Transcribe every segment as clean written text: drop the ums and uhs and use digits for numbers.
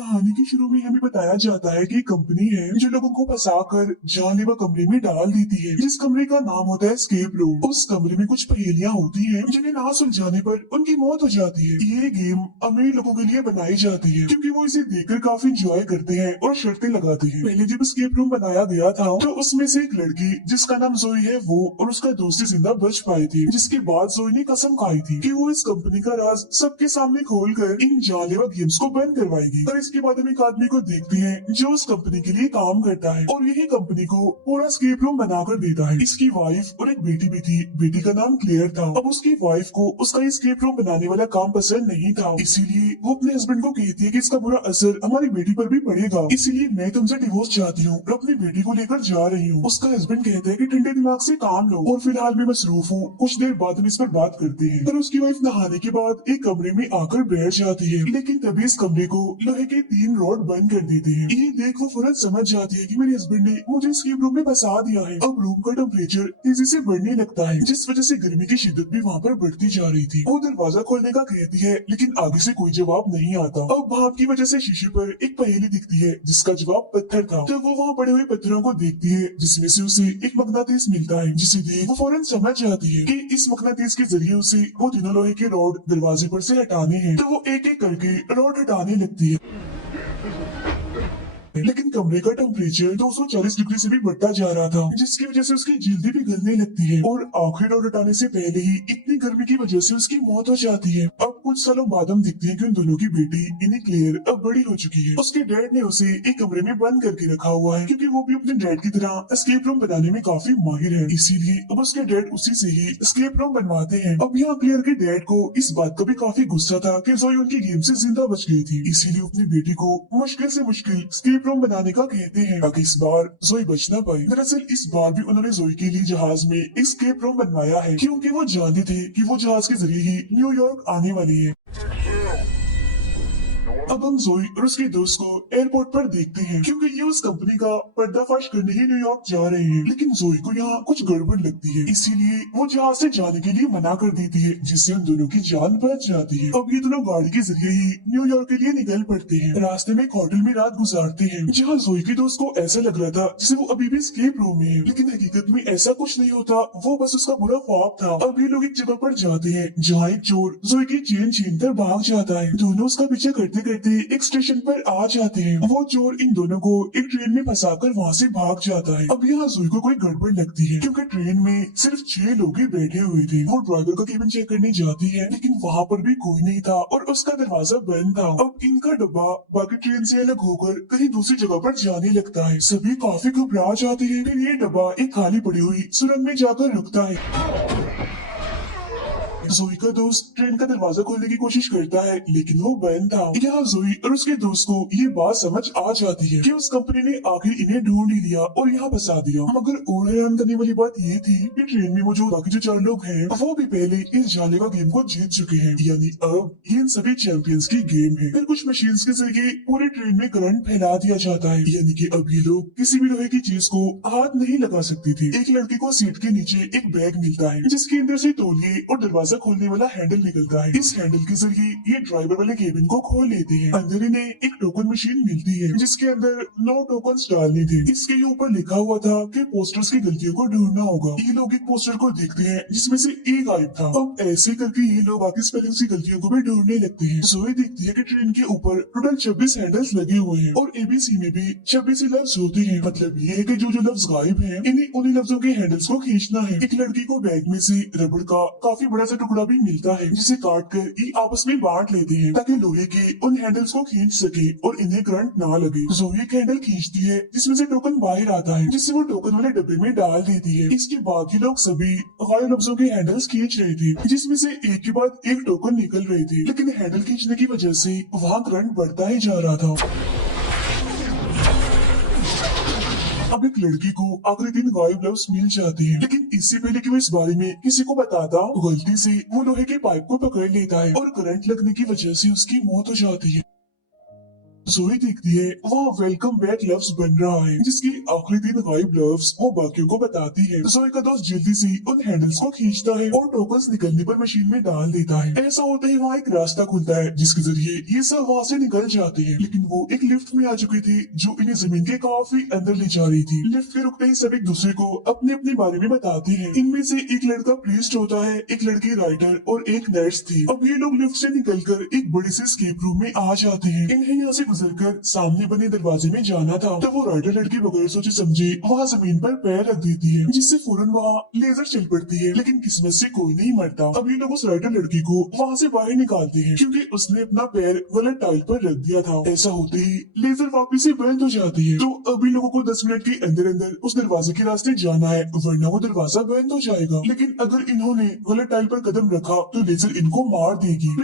कहानी के शुरू में हमें बताया जाता है कि एक कंपनी है जो लोगों को फंसाकर जानलेवा कमरे में डाल देती है, जिस कमरे का नाम होता है एस्केप रूम। उस कमरे में कुछ पहेलियां होती हैं जिन्हें ना सुलझाने पर उनकी मौत हो जाती है। ये गेम अमीर लोगों के लिए बनाई जाती है क्योंकि वो इसे देखकर काफी इंजॉय करते हैं और शर्तें लगाते हैं। पहले जब एस्केप रूम बनाया गया था तो उसमें से एक लड़की जिसका नाम जोई है वो और उसका दोस्त जिंदा बच पाए थे, जिसके बाद जोई ने कसम खाई थी कि वो इस कंपनी का राज सबके सामने खोलकर इन जानलेवा गेम्स को बंद करवाएगी। और इसके बाद हम एक आदमी को देखते हैं जो उस कंपनी के लिए काम करता है और यही कंपनी को पूरा एस्केप रूम बनाकर देता है। इसकी वाइफ और एक बेटी भी थी, बेटी का नाम क्लियर था। अब उसकी वाइफ को उसका एस्केप रूम बनाने वाला काम पसंद नहीं था, इसीलिए वो अपने हस्बैंड को कहती है कि इसका बुरा असर हमारी बेटी पर भी पड़ेगा, इसीलिए मैं तुमसे डिवोर्स चाहती हूँ और अपनी बेटी को लेकर जा रही हूँ। उसका हस्बैंड कहता है कि ठंडे दिमाग से काम लो और फिलहाल मैं मसरूफ हूँ, कुछ देर बाद हम इस पर बात करते हैं। पर उसकी वाइफ नहाने के बाद एक कमरे में आकर बैठ जाती है, लेकिन तभी इस कमरे को लोहे के 3 रॉड बंद कर देते हैं। ये देख वो फौरन समझ जाती है कि मेरे हस्बैंड ने मुझे एस्केप रूम में फंसा दिया है। अब रूम का टेम्परेचर तेजी से बढ़ने लगता है, जिस वजह से गर्मी की शिद्दत भी वहाँ पर बढ़ती जा रही थी। वो दरवाजा खोलने का कहती है लेकिन आगे से कोई जवाब नहीं आता। अब भाप की वजह से शीशे पर एक पहेली दिखती है जिसका जवाब पत्थर था। जब वो वहाँ पड़े हुए पत्थरों को देखती है जिसमें से उसे एक मकनातीस मिलता है, जिसे देख वो फौरन समझ जाती है कि इस मकनातीस के जरिए उसे वो तीनों लोहे के रॉड दरवाजे पर से हटाने हैं। तो वो एक एक करके रॉड हटाने लगती है, लेकिन कमरे का टेम्परेचर 240 डिग्री से भी बढ़ता जा रहा था, जिसकी वजह से उसकी जल्दी भी गलने लगती है और आखिरी रॉड हटाने से पहले ही इतनी गर्मी की वजह से उसकी मौत हो जाती है। अब कुछ सालों बाद हम देखते हैं कि उन दोनों की बेटी इन्हें क्लियर अब बड़ी हो चुकी है। उसके डैड ने उसे एक कमरे में बंद करके रखा हुआ है क्योंकि वो भी अपने डैड की तरह एस्केप रूम बनाने में काफी माहिर है, इसीलिए अब उसके डैड उसी से ही एस्केप रूम बनवाते हैं। अब यहाँ क्लियर के डैड को इस बात का भी काफी गुस्सा था कि जोई उनकी गेम से जिंदा बच गई थी, इसीलिए अपनी बेटी को मुश्किल से मुश्किल एस्केप रूम बनाने का कहते हैं ताकि इस बार जोई बच ना पाए। दरअसल इस बार भी उन्होंने जोई के लिए जहाज में एस्केप रूम बनवाया है क्योंकि वो जानते थे कि वो जहाज के जरिए ही न्यूयॉर्क आने वाली है। अब हम जोई और उसके दोस्त को एयरपोर्ट पर देखते हैं क्योंकि ये उस कंपनी का पर्दाफाश करने ही न्यूयॉर्क जा रहे हैं, लेकिन जोई को यहाँ कुछ गड़बड़ लगती है, इसीलिए वो जहाज से जाने के लिए मना कर देती है, जिससे उन दोनों की जान बच जाती है। अब ये दोनों गाड़ी के जरिए ही न्यूयॉर्क के लिए निकल पड़ते हैं। रास्ते में एक होटल में रात गुजारते हैं जहाँ जोई के दोस्त को ऐसा लग रहा था जैसे वो अभी भी एस्केप रूम में है, लेकिन हकीकत में ऐसा कुछ नहीं होता, वो बस उसका बुरा ख्वाब था। अब ये लोग एक जगह पर जाते हैं जहाँ एक चोर जोई की चेन छीनकर भाग जाता है। दोनों उसका पीछे करते करते एक स्टेशन पर आ जाते हैं। वो चोर इन दोनों को एक ट्रेन में फंसाकर वहाँ से भाग जाता है। अब यहाँ जोई को कोई गड़बड़ लगती है क्योंकि ट्रेन में सिर्फ 6 लोग ही बैठे हुए थे। वो ड्राइवर का केबिन चेक करने जाती है लेकिन वहाँ पर भी कोई नहीं था और उसका दरवाजा बंद था। अब इनका डब्बा बाकी ट्रेन से अलग होकर कहीं दूसरी जगह पर जाने लगता है। सभी काफी घबरा जाते हैं। फिर ये डब्बा एक खाली पड़ी हुई सुरंग में जाकर रुकता है। जोई का दोस्त ट्रेन का दरवाजा खोलने की कोशिश करता है लेकिन वो बंद था। यहाँ जोई और उसके दोस्त को ये बात समझ आ जाती है कि उस कंपनी ने आखिर इन्हें ढूंढ ही लिया और यहाँ फंसा दिया। मगर और हैरान करने वाली बात ये थी कि ट्रेन में मौजूद बाकी जो 4 लोग हैं वो भी पहले इस जानलेवा गेम को जीत चुके हैं, यानी अब ये इन सभी चैंपियंस की गेम है। फिर कुछ मशीन के जरिए पूरे ट्रेन में करंट फैला दिया जाता है, यानी कि अब ये लोग किसी भी लोहे की चीज को हाथ नहीं लगा सकती थी। एक लड़के को सीट के नीचे एक बैग मिलता है जिसके अंदर से तौलिए और दरवाजा खोलने वाला हैंडल निकलता है। इस हैंडल के जरिए ये ड्राइवर वाले केबिन को खोल लेते हैं। अंदर इन्हें एक टोकन मशीन मिलती है जिसके अंदर 9 टोकन डालने थे। इसके ऊपर लिखा हुआ था कि पोस्टर्स की गलतियों को ढूंढना होगा। ये लोग एक पोस्टर को देखते हैं जिसमें से ए गायब था। अब ऐसे करके ये लोग बाकी स्पेलिंग की गलतियों को भी ढूंढने लगते हैं। जोई देखती है कि ट्रेन के ऊपर टोटल 26 हैंडल्स लगे हुए हैं और एबीसी में भी 26 लफ्ज होते हैं। मतलब ये है कि जो जो लफ्ज गायब हैं इन्हें उन्हीं लफ्जों के हैंडल्स को खींचना है। एक लड़की को बैग में से रबड़ का काफी बड़ा सा टुकड़ा भी मिलता है जिसे काट कर ये आपस में बांट लेते हैं ताकि लोहे के उन हैंडल्स को खींच सके और इन्हें करंट ना लगे। जोई एक हैंडल खींचती है जिसमें से टोकन बाहर आता है, जिससे वो टोकन वाले डब्बे में डाल देती है। इसके बाद ये लोग सभी गायब लफ्जों के हैंडल्स खींच रहे थे जिसमें से एक के बाद एक टोकन निकल रहे थे, लेकिन हैंडल खींचने की वजह से वहाँ करंट बढ़ता ही जा रहा था। अब एक लड़की को आखिरी दिन गायब लफ्ज मिल जाते हैं, लेकिन इससे पहले कि वो इस बारे में किसी को बताता, गलती से वो लोहे के पाइप को पकड़ लेता है और करंट लगने की वजह से उसकी मौत हो जाती है। जोई देखती है वहाँ वेलकम बैक लव्स बन रहा है, जिसकी आखिरी 3 गायब लव्स वो बाकियों को बताती है। जोई का दोस्त जल्दी से उन हैंडल्स को खींचता है और टोकन्स निकलने पर मशीन में डाल देता है। ऐसा होते ही वहाँ एक रास्ता खुलता है जिसके जरिए ये सब वहाँ से निकल जाते हैं, लेकिन वो एक लिफ्ट में आ चुकी थी जो इन्हें जमीन के काफी अंदर ले जा रही थी। लिफ्ट के रुकते ही सब एक दूसरे को अपने अपने बारे में बताते हैं। इनमें से एक लड़का प्रीस्ट होता है, एक लड़की राइटर और एक नर्स थी। अब ये लोग लिफ्ट से निकलकर एक बड़ी सी एस्केप रूम में आ जाते हैं। इन्हें यहाँ से गुजरकर सामने बने दरवाजे में जाना था, तब वो राइटर लड़की बगैर सोचे समझे वहाँ जमीन पर पैर रख देती है, जिससे फौरन वहाँ लेजर चल पड़ती है, लेकिन किस्मत से कोई नहीं मरता। अब ये लोग उस राइटर लड़की को वहाँ से बाहर निकालते हैं क्योंकि उसने अपना पैर गलत टाइल पर रख दिया था। ऐसा होते ही लेजर वापस से बंद हो जाती है। तो अभी लोगों को 10 मिनट के अंदर अंदर उस दरवाजे के रास्ते जाना है, वरना वो दरवाजा बंद हो जाएगा। लेकिन अगर इन्होंने गलत टाइल पर कदम रखा तो लेजर इनको मार देगी।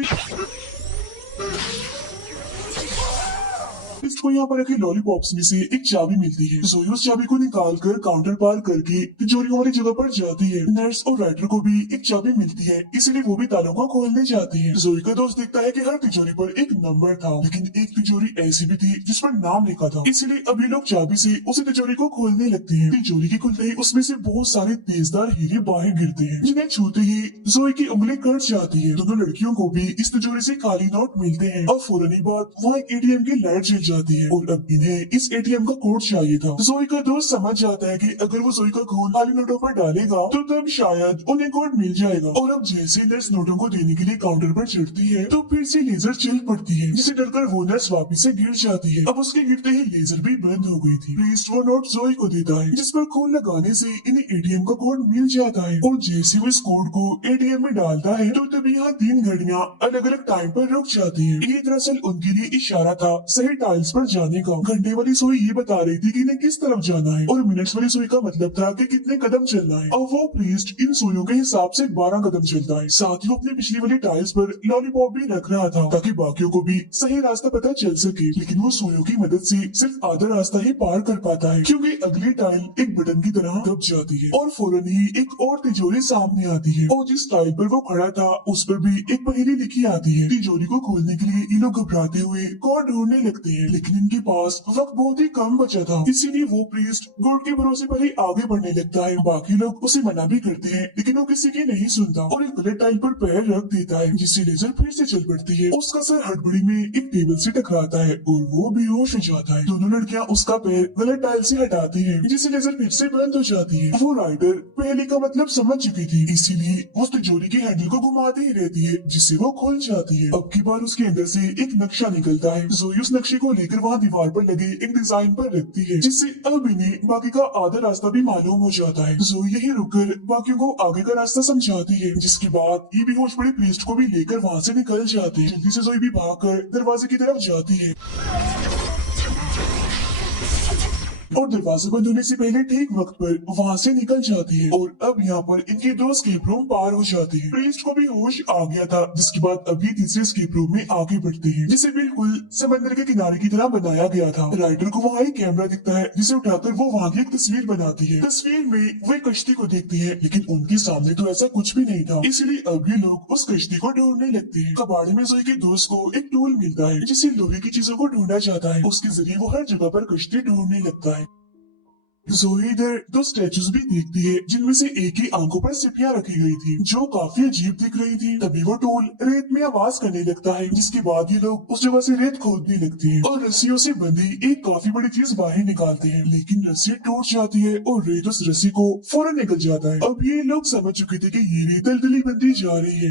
को यहाँ पर रखे लॉलीपॉप्स में से एक चाबी मिलती है। जोई उस चाबी को निकाल कर काउंटर पार करके तिजोरियों वाली जगह पर जाती है। नर्स और राइटर को भी एक चाबी मिलती है, इसलिए वो भी तालों को खोलने जाते हैं। जोई का दोस्त देखता है कि हर तिजोरी पर एक नंबर था, लेकिन एक तिजोरी ऐसी भी थी जिस पर नाम लिखा था, इसलिए अभी लोग चाबी से उस तिजोरी को खोलने लगते हैं। तिजोरी के खुलते ही उसमें से बहुत सारे तेजदार हीरे बाहर गिरते हैं, जिन्हें छूते ही जोई की उंगली कट जाती है। दोनों लड़कियों को भी इस तिजोरी से खाली नोट मिलते हैं और फौरन ही बाद वहाँ एक एटीएम की लाइट जल जाती है और अब इन्हें इस एटीएम का कोड चाहिए था। जोई का दोस्त समझ जाता है कि अगर वो जोई का खून खाली नोटों पर डालेगा तो तब शायद उन्हें कोड मिल जाएगा। और अब जैसे नर्स नोटों को देने के लिए काउंटर पर चढ़ती है तो फिर से लेजर चल पड़ती है, जिसे डरकर वो नर्स वापिस से गिर जाती है। अब उसके गिरते ही लेजर भी बंद हो गई थी। प्रीस्ट वो नोट जोई को देता है जिस पर खून लगाने से इन्हें एटीएम का कोड मिल जाता है और जैसे वो इस कोड को एटीएम में डालता है तो तभी यहाँ 3 घड़ियां अलग अलग टाइम पर रुक जाती है। ये दरअसल उनके लिए इशारा था सही टाइल्स पर जाने का। घंटे वाली सुई ये बता रही थी कि इन्हें किस तरफ जाना है और मिनट्स वाली सुई का मतलब था कि कितने कदम चलना है। अब वो प्रीस्ट इन सुइयों के हिसाब से 12 कदम चलता है। साथ ही वो अपनी पिछली वाली टाइल्स पर लॉलीपॉप भी रख रहा था ताकि बाकियों को भी सही रास्ता पता चल सके, लेकिन वो सुइयों की मदद से सिर्फ आधा रास्ता ही पार कर पाता है क्योंकि अगली टाइल एक बटन की तरह दब जाती है और फौरन ही एक और तिजोरी सामने आती है और जिस टाइल पर वो खड़ा था उस पर भी एक पहेली लिखी आती है। तिजोरी को खोलने के लिए ये लोग घबराते हुए कोड ढूंढने लगते हैं, लेकिन इनके पास वक्त बहुत ही कम बचा था, इसीलिए वो प्रीस्ट गॉड के भरोसे पर ही आगे बढ़ने लगता है। बाकी लोग उसे मना भी करते हैं लेकिन वो किसी की नहीं सुनता और एक गलत टाइल पर पैर रख देता है, जिससे लेजर फिर से चल पड़ती है। उसका सर हड़बड़ी में एक टेबल से टकराता है और वो बेहोश हो जाता है। दोनों लड़कियां उसका पैर गलत टाइल से हटाती है, जिससे लेजर फिर से बंद हो जाती है। वो राइटर पहले का मतलब समझ चुकी थी, इसीलिए उस तिजोरी के हैंडल को घुमाती ही रहती है जिससे वो खुल जाती है। अब की बार उसके अंदर से एक नक्शा निकलता है। जोई उस नक्शे को लेकर वहाँ दीवार पर लगे एक डिजाइन पर रखती है, जिससे अब इन्हें बाकी का आधा रास्ता भी मालूम हो जाता है। जोई यही रुककर बाकियों को आगे का रास्ता समझाती है, जिसके बाद ये बेहोश पड़े प्रीस्ट को भी लेकर वहाँ से निकल जाते हैं। जल्दी से जोई भी भागकर दरवाजे की तरफ जाती है और दरवाजा बंद होने से पहले ठीक वक्त पर वहाँ से निकल जाती है। और अब यहाँ पर इनके 2 स्केप रूम पार हो जाते हैं। प्रीस्ट को भी होश आ गया था, जिसके बाद अभी तीसरे स्केप रूम में आगे बढ़ते हैं, जिसे बिल्कुल समंदर के किनारे की तरह बनाया गया था। राइटर को वहाँ एक कैमरा दिखता है, जिसे उठाकर वो वहाँ की एक तस्वीर बनाती है। तस्वीर में वो एक कश्ती को देखती है, लेकिन उनके सामने तो ऐसा कुछ भी नहीं था, इसलिए अब ये लोग उस कश्ती को ढूंढने लगते हैं। कबाड़े में जोई के दोस्त को एक टूल मिलता है, जिसे लोहे की चीजों को ढूंढा जाता है। उसके जरिए वो हर जगह पर कश्ती ढूंढने लगता है। जोई इधर 2 स्टैचूज भी देखती है, जिनमें से एक ही आंखों पर सिपियां रखी गई थी, जो काफी अजीब दिख रही थी। तभी वो टूल रेत में आवाज करने लगता है, जिसके बाद ये लोग उस जगह से रेत खोदने लगते हैं और रस्सियों से बंधी एक काफी बड़ी चीज बाहर निकालते हैं, लेकिन रस्सी टूट जाती है और रेत उस रस्सी को फौरन निकल जाता है। अब ये लोग समझ चुके थे कि ये रेत दलदली बनती जा रही है,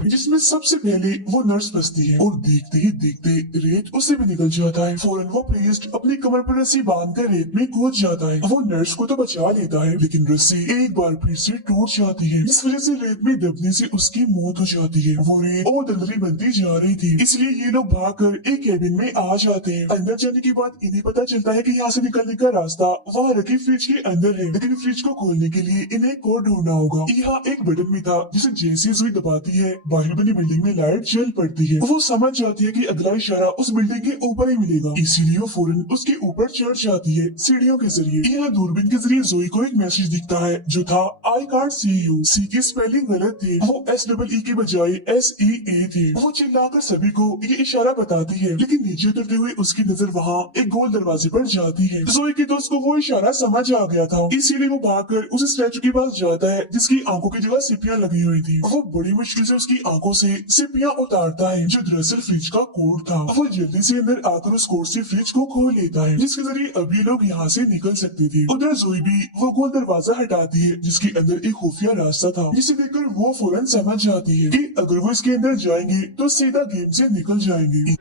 जिसमें सबसे पहले वो नर्स फंसती है और देखते ही देखते रेत उससे भी निकल जाता है। फौरन वो प्रीस्ट अपनी कमर पर रस्सी बांधकर रेत में कूद जाता है। वो नर्स को तो बचा लेता है, लेकिन रस्सी एक बार फिर से टूट जाती है, जिस वजह से रेत में दबने से उसकी मौत हो जाती है। वो रेत और दलदली बनती जा रही थी, इसलिए ये लोग भागकर एक केबिन में आ जाते हैं। अंदर जाने के बाद इन्हें पता चलता है कि यहाँ से निकलने का रास्ता वहाँ रखी फ्रिज के अंदर है, लेकिन फ्रिज को खोलने के लिए इन्हें कोड ढूंढना होगा। यहाँ एक बटन भी था, जिसे जैसे सुई दबाती है बाहर बनी बिल्डिंग में लाइट जल पड़ती है। वो समझ जाती है कि अगला इशारा उस बिल्डिंग के ऊपर ही मिलेगा, इसीलिए वो फौरन उसके ऊपर चढ़ जाती है सीढ़ियों के जरिए। यहाँ दूरबीन के जरिए जोई को एक मैसेज दिखता है जो था आई कांट सी यू। सी की स्पेलिंग गलत थी, वो SEE के बजाय SEA थे। वो चिल्लाकर सभी को ये इशारा बताती है, लेकिन नीचे उतरते हुए उसकी नजर वहाँ एक गोल दरवाजे पर जाती है। जोई के दोस्त को वो इशारा समझ आ गया था, इसीलिए वो भागकर उस स्टैचू के पास जाता है जिसकी आंखों की जगह सिपियां लगी हुई थी। वो बड़ी मुश्किल से उसकी आंखों से सिपियां उतारता है जो दरअसल फ्रिज का कोड था। वो जल्दी से अंदर आकर उस कोड से फ्रिज को खोल लेता है जिसके जरिए अभी लोग यहाँ से निकल सकते थे। उधर जोई भी वो गोल दरवाजा हटाती है जिसके अंदर एक खुफिया रास्ता था, जिसे देखकर वो फौरन समझ जाती है कि अगर वो इसके अंदर जाएंगे तो सीधा गेम से निकल जाएंगे।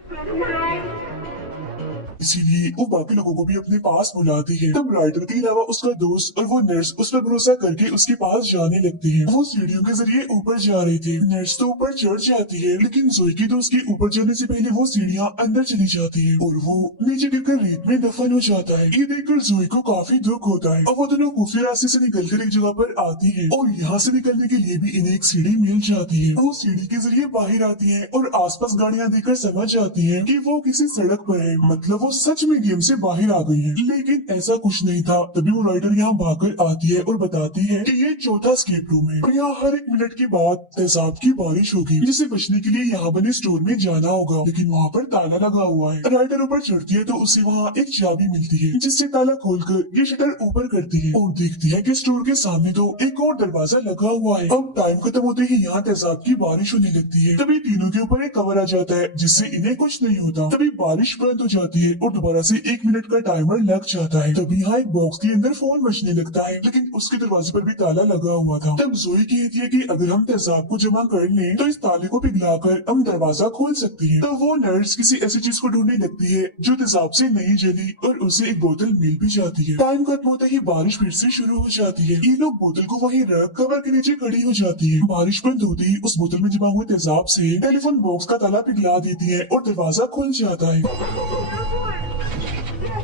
इसीलिए वो बाकी लोगों को भी अपने पास बुलाती है। तब राइटर के अलावा उसका दोस्त और वो नर्स उस पर भरोसा करके उसके पास जाने लगते हैं। वो सीढ़ियों के जरिए ऊपर जा रहे थे। नर्स तो ऊपर चढ़ जाती है, लेकिन जोई के दोस्त के ऊपर जाने से पहले वो सीढ़ियाँ अंदर चली जाती है और वो नीचे गिरकर रेत में दफन हो जाता है। ये देखकर जोई को काफी दुख होता है और वो दोनों खुफिया रास्ते से निकलकर एक जगह पर आती है और यहाँ से निकलने के लिए भी इन्हें एक सीढ़ी मिल जाती है। वो सीढ़ी के जरिए बाहर आती है और आसपास गाड़ियाँ देखकर समझ जाती है कि वो किसी सड़क पर है, मतलब वो सच में गेम से बाहर आ गई है। लेकिन ऐसा कुछ नहीं था। तभी वो राइटर यहाँ भागकर आती है और बताती है कि ये चौथा स्केप रूम है और यहाँ हर एक मिनट के बाद तेजाब की बारिश होगी, जिसे बचने के लिए यहाँ बने स्टोर में जाना होगा, लेकिन वहाँ पर ताला लगा हुआ है। राइटर ऊपर चढ़ती है तो उसे वहाँ एक चाबी मिलती है जिससे ताला खोलकर ये शटर ऊपर करती है और देखती है कि स्टोर के सामने तो एक और दरवाजा लगा हुआ है। अब टाइम खत्म होते ही यहाँ तेजाब की बारिश होने लगती है। तभी तीनों के ऊपर एक कवर आ जाता है जिससे इन्हें कुछ नहीं होता। तभी बारिश बंद हो जाती है और दोबारा से 1 मिनट का टाइमर लग जाता है। तभी यहाँ एक बॉक्स के अंदर फोन बजने लगता है, लेकिन उसके दरवाजे पर भी ताला लगा हुआ था। तब जोई कहती है कि अगर हम तेजाब को जमा कर लें तो इस ताले को पिघलाकर हम दरवाजा खोल सकते हैं। तो वो नर्स किसी ऐसी चीज को ढूंढने लगती है जो तेजाब से नहीं जली और उसे एक बोतल मिल भी जाती है। टाइम खत्म होते ही बारिश फिर से शुरू हो जाती है। ये लोग बोतल को वहीं रख कवर के नीचे खड़ी हो जाती है। बारिश बंद होती ही उस बोतल में जमा हुए तेजाब से टेलीफोन बॉक्स का ताला पिघला देती है और दरवाजा खुल जाता है।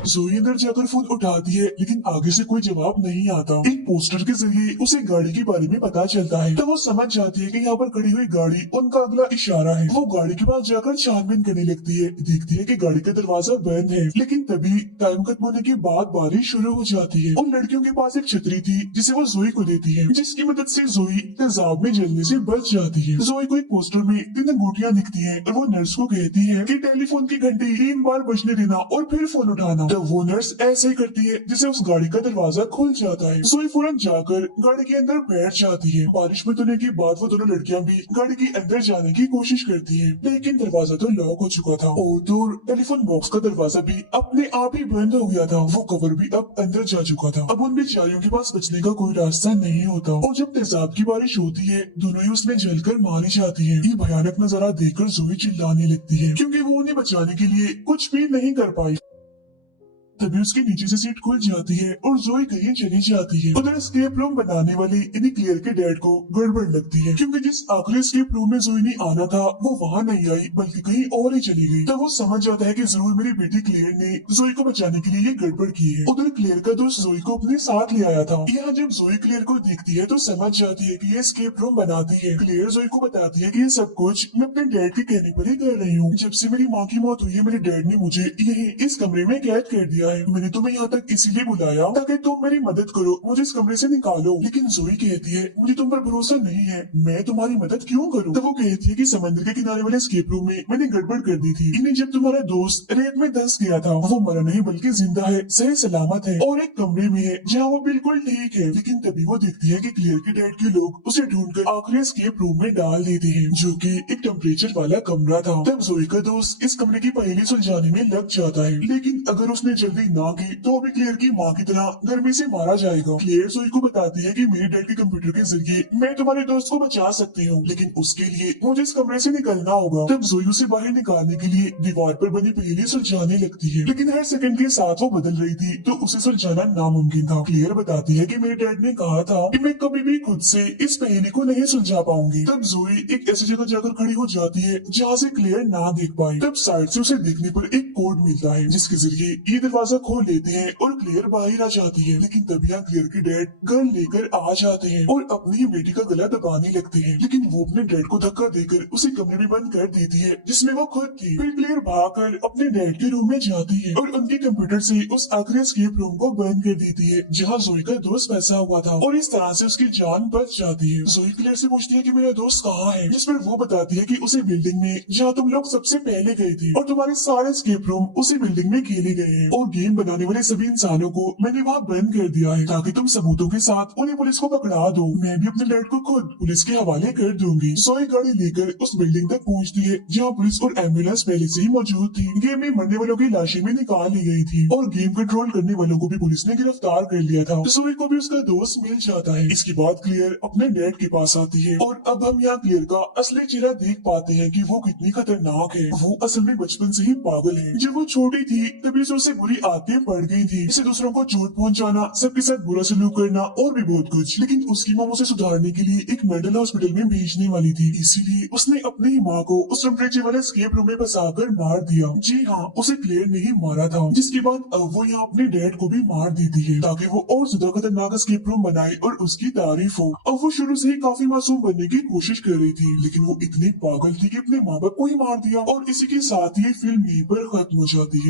जोई अंदर जाकर फोन उठाती है, लेकिन आगे से कोई जवाब नहीं आता। एक पोस्टर के जरिए उसे गाड़ी के बारे में पता चलता है तो वो समझ जाती है कि यहाँ पर खड़ी हुई गाड़ी उनका अगला इशारा है। वो गाड़ी के पास जाकर छानबीन करने लगती है, देखती है कि गाड़ी का दरवाजा बंद है, लेकिन तभी टाइम खत्म होने के बाद बारिश शुरू हो जाती है। उन लड़कियों के पास एक छतरी थी जिसे वो जोई को देती है, जिसकी मदद से जोई तेजाब में जलने से बच जाती है। जोई को एक पोस्टर में 3 अंगूठियां दिखती है और वो नर्स को कहती है कि टेलीफोन की घंटी 3 बार बजने देना और फिर फोन उठाना। तब वो नर्स ऐसे ही करती है जिससे उस गाड़ी का दरवाजा खुल जाता है। जोई फौरन जाकर गाड़ी के अंदर बैठ जाती है। बारिश बंद होने के बाद वो दोनों लड़कियां भी गाड़ी के अंदर जाने की कोशिश करती हैं, लेकिन दरवाजा तो लॉक हो चुका था और दूर टेलीफोन बॉक्स का दरवाजा भी अपने आप ही बंद हो गया था। वो कवर भी अब अंदर जा चुका था। अब उन बेचारियों के पास बचने का कोई रास्ता नहीं होता और जब तेजाब की बारिश होती है दोनों ही उसमें जलकर मारी जाती है। ये भयानक नजारा देखकर जोई चिल्लाने लगती है क्योंकि वो उन्हें बचाने के लिए कुछ भी नहीं कर पाई। तभी उसके नीचे से सीट खुल जाती है और जोई कहीं चली जाती है। उधर एस्केप रूम बनाने वाली यानी क्लियर के डैड को गड़बड़ लगती है क्योंकि जिस आखिरी एस्केप रूम में जोई ने आना था वो वहाँ नहीं आई बल्कि कहीं और ही चली गई। तब वो समझ जाता है कि जरूर मेरी बेटी क्लियर ने जोई को बचाने के लिए ये गड़बड़ की है। उधर क्लियर का दोस्त जोई को अपने साथ ले आया था। यहाँ जब जोई क्लियर को देखती है तो समझ जाती है कि ये एस्केप रूम बनाती है। क्लियर जोई को बताती है कि ये सब कुछ मैं अपने डैड के कहने पर ही कर रही हूँ। जब से मेरी माँ की मौत हुई है मेरे डैड ने मुझे यही इस कमरे में कैद कर दिया है। मैंने तुम्हें यहाँ तक इसीलिए बुलाया ताकि तुम मेरी मदद करो, मुझे इस कमरे से निकालो। लेकिन जोई कहती है मुझे तुम पर भरोसा नहीं है, मैं तुम्हारी मदद क्यों करूँ। तो वो कहती है कि समंदर के किनारे वाले एस्केप रूम में मैंने गड़बड़ कर दी थी। इन्हें जब तुम्हारा दोस्त रेत में धंस गया था वो मरा नहीं बल्कि जिंदा है, सही सलामत है और एक कमरे में है जहाँ वो बिल्कुल ठीक है। लेकिन तभी वो देखती है कि क्लियर के डैड के लोग उसे ढूंढकर आखिरी एस्केप रूम में डाल देते हैं जो कि एक टेम्परेचर वाला कमरा था। तब जोई का दोस्त इस कमरे की पहेली सुलझाने में लग जाता है, लेकिन अगर उसने जल्दी ना की तो भी क्लियर की माँ की तरह गर्मी से मारा जाएगा। क्लियर जोई को बताती है कि मेरे डैड के कंप्यूटर के जरिए मैं तुम्हारे दोस्त को बचा सकती हूँ, लेकिन उसके लिए मुझे इस कमरे से निकलना होगा। तब जोई उसे बाहर निकालने के लिए दीवार पर बनी पहेली सुलझाने लगती है, लेकिन हर सेकंड के साथ वो बदल रही थी तो उसे सुलझाना नामुमकिन था। क्लियर बताती है कि मेरे डैड ने कहा था कि मैं कभी भी खुद से इस पहेली को नहीं सुलझा पाऊंगी। तब जोई एक ऐसी जगह जाकर खड़ी हो जाती है जहाँ से क्लियर ना देख पाए। तब साइड से उसे देखने पर एक कोड मिलता है जिसके जरिए ये दरवाजा दरवाजा खोल लेते हैं और क्लेयर बाहर आ जाती है। लेकिन तभी यहाँ क्लेयर के डैड गन लेकर आ जाते हैं और अपनी ही बेटी का गला दबाने लगते हैं। लेकिन वो अपने डैड को धक्का देकर उसे कमरे में बंद कर देती है जिसमें वो खुद थी। फिर क्लेयर भागकर अपने डैड के रूम में जाती है और उनके कंप्यूटर से उस आखिरी एस्केप रूम को बंद कर देती है जहाँ जोई का दोस्त फंसा हुआ था और इस तरह से उसकी जान बच जाती है। जोई क्लेयर से पूछती है कि मेरा दोस्त कहाँ है, जिस पर वो बताती है कि उसी बिल्डिंग में जहाँ तुम लोग सबसे पहले गए थे और तुम्हारे सारे एस्केप रूम उसी बिल्डिंग में खेले गए हैं और गेम बनाने वाले सभी इंसानों को मैंने वहाँ बंद कर दिया है ताकि तुम सबूतों के साथ उन्हें पुलिस को पकड़ा दो। मैं भी अपने डैड को खुद पुलिस के हवाले कर दूंगी। जोई गाड़ी लेकर उस बिल्डिंग तक पहुँचती है जहाँ पुलिस और एम्बुलेंस पहले से ही मौजूद थी। गेम में मरने वालों की लाशें भी निकाल ली गई थी और गेम कंट्रोल करने वालों को भी पुलिस ने गिरफ्तार कर लिया था। जोई को भी उसका दोस्त मिल जाता है। इसके बाद क्लियर अपने डैड के पास आती है और अब हम यहाँ क्लियर का असली चेहरा देख पाते हैं कि वो कितनी खतरनाक है। वो असल में बचपन से ही पागल है। जब वो छोटी थी तभी से उसे बुरी आदतें पड़ गई थी, इसे दूसरों को चोट पहुंचाना, सबके साथ बुरा सलूक करना और भी बहुत कुछ। लेकिन उसकी माँ उसे सुधारने के लिए एक मेंटल हॉस्पिटल में भेजने वाली थी, इसीलिए उसने अपनी ही माँ को उस टेम्परेचर वाले एस्केप रूम में फंसाकर मार दिया। जी हाँ, उसे क्लियर ने ही मारा था। जिसके बाद अब वो यहाँ अपने डैड को भी मार देती है ताकि वो और ज्यादा खतरनाक एस्केप रूम बनाए और उसकी तारीफ हो। अब वो शुरू से ही काफी मासूम बनने की कोशिश कर रही थी, लेकिन वो इतनी पागल थी कि अपने माँ बाप को ही मार दिया और इसी के साथ ही फिल्म यहीं पर खत्म हो जाती है।